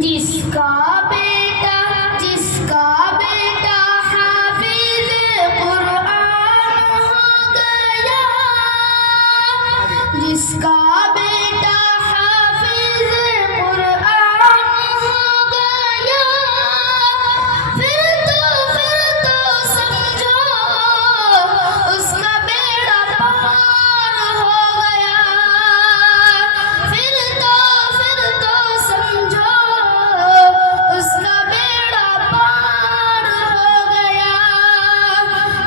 जिसका बेटा हाफिज कुरान हो गया, जिसका बेटा हाफिज कुरान हो गया, फिर तो समझो उसका बेड़ा पार हो गया। फिर तो समझो उसका बेड़ा पार हो गया।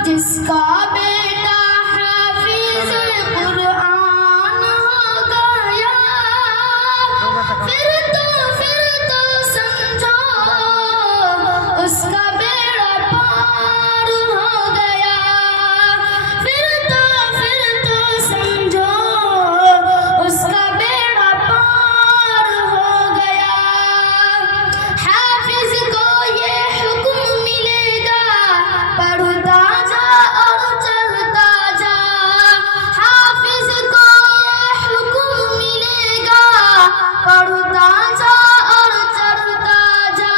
जिसका बेटा हाफिज कुरान हो गया, फिर तो समझो उसका बेड़ा पार हो गया। फिर तो समझो उसका बेड़ा पार हो गया। हाफिज को ये हुक्म मिलेगा, पढ़ता जा और चढ़ता जा। हाफिज को ये हुक्म मिलेगा, पढ़ता जा और चढ़ता जा।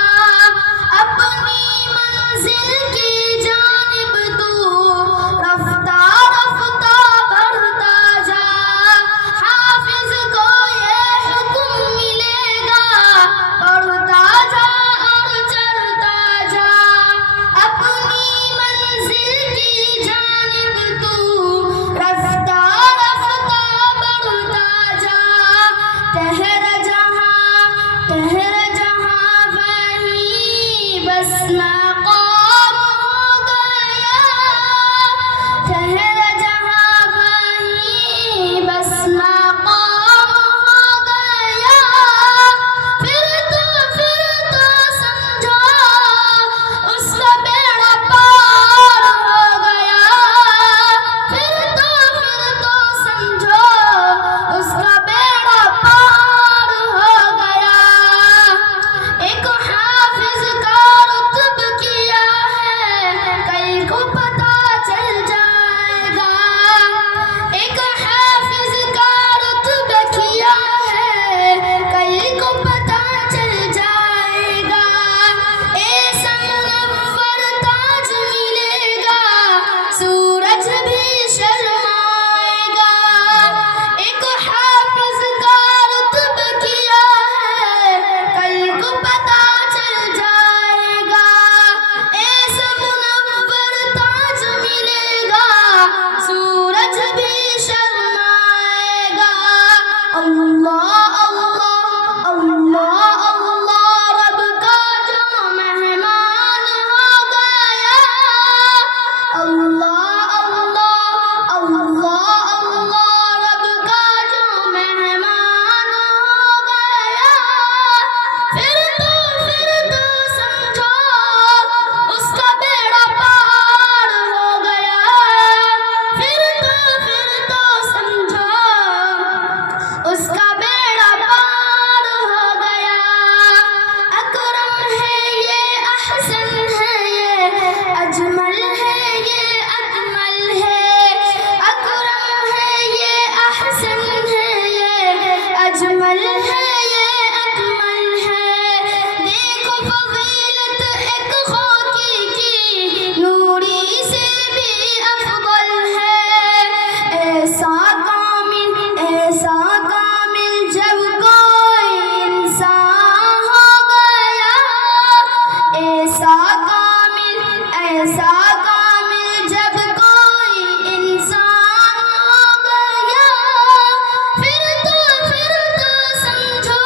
अपनी मंजिल की जानिब तू रफ्ता रफ्ता बढ़ता जा। हाफिज को ये हुक्म मिलेगा, पढ़ता जा और चढ़ता जा। अपनी मंजिल की जानिब तू रफ्ता रफ्ता बढ़ता जा। ठहर जहाँ वहीं बस मकाम हो गया। ठहर जहाँ वहीं बस मकाम हो गया। फिर तो समझो उसका बेड़ा पार हो गया। फिर तो समझो उसका बेड़ा पार हो गया। एक हाफिज का रुतब किया है, कल को पता चल जाएगा। एक हाफिज का रुतब किया है, कल को पता चल जाएगा। ऐसा मुनव्वर ताज मिलेगा, सूरज भी शर्माएगा। एक हाफिज का रुतब किया है, कल को पता चल जाएगा। ऐसा मुनव्वर ताज मिलेगा, सूरज भी शर्माएगा। अल्लाह अल्लाह अल्लाह अल्लाह, रब का जो मेहमान हो गया। अल्लाह अल्लाह अल्लाह अल्लाह, रब का जो मेहमान हो गया। फिर तो समझो उसका बेड़ा पार हो गया। फिर तो समझो उसका बेड़ा पार हो गया। अकरम है ये, अहसन है ये, अजमल है ये, अकमल है। अकरम है ये, अहसन है ये, अजमल है ये, अकमल है। देखो फजीलत एक खोकी की, नूरी से भी अफजल है। ऐसा कामिल जब कोई इंसान हो गया। ऐसा कामिल जब कोई इंसान हो गया। फिर तो समझो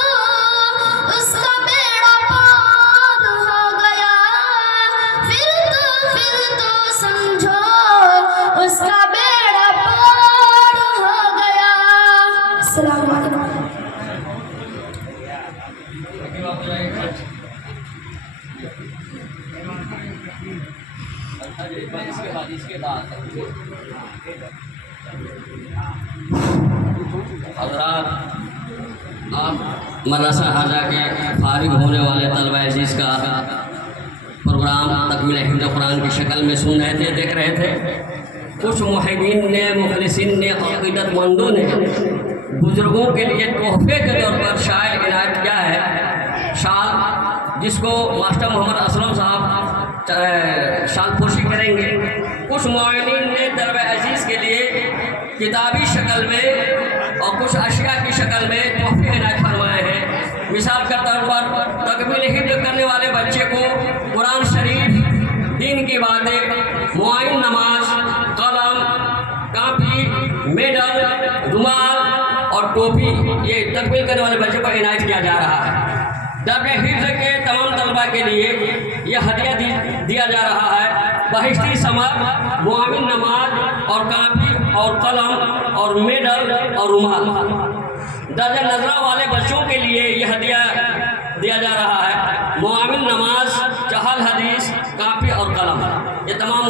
उसका बेड़ा पार हो गया। फिर तो समझो उसका बेड़ा पार हो गया। अस्सलाम वालेकुम। हज़रात, आप मदरसा हाजा के फारिग होने वाले तलबा अजीज़ का प्रोग्राम तकमील हिफ्ज़ कुरान की शक्ल में सुन रहे थे, देख रहे थे। कुछ मुहिब्बीन ने, मुखलिसीन ने, अक़ीदतमंदों ने बुजुर्गों के लिए तोहफे के तौर पर शायर इनायत किया है। शाल जिसको मास्टर मोहम्मद असलम साहब शालपोशी करेंगे। कुछ मुआविनीन ने तलबा अजीज़ के लिए किताबी शक्ल में और कुछ अशिया की शक्ल में तोहफे इनायत फरमाए हैं। मिसाल के तौर पर तकमील हिफ्ज़ करने वाले बच्चे को कुरान शरीफ, दीन की बातें, मुआइन नमाज, कलम, कापी, मेडल, रुमाल और टोपी, ये तकमील करने वाले बच्चों को इनायत किया जा रहा है। दरब हिफ्ज़ के तमाम तलबा के लिए यह हदिया दिया जा रहा है। बहिश्ती समर, मुआविन नमाज और कापी और कलम और मेडल और रुमाल। दर्जा नजरा वाले बच्चों के लिए यह हदिया दिया जा रहा है। मुआविन नमाज, चहल हदीस, कापी और कलम, ये तमाम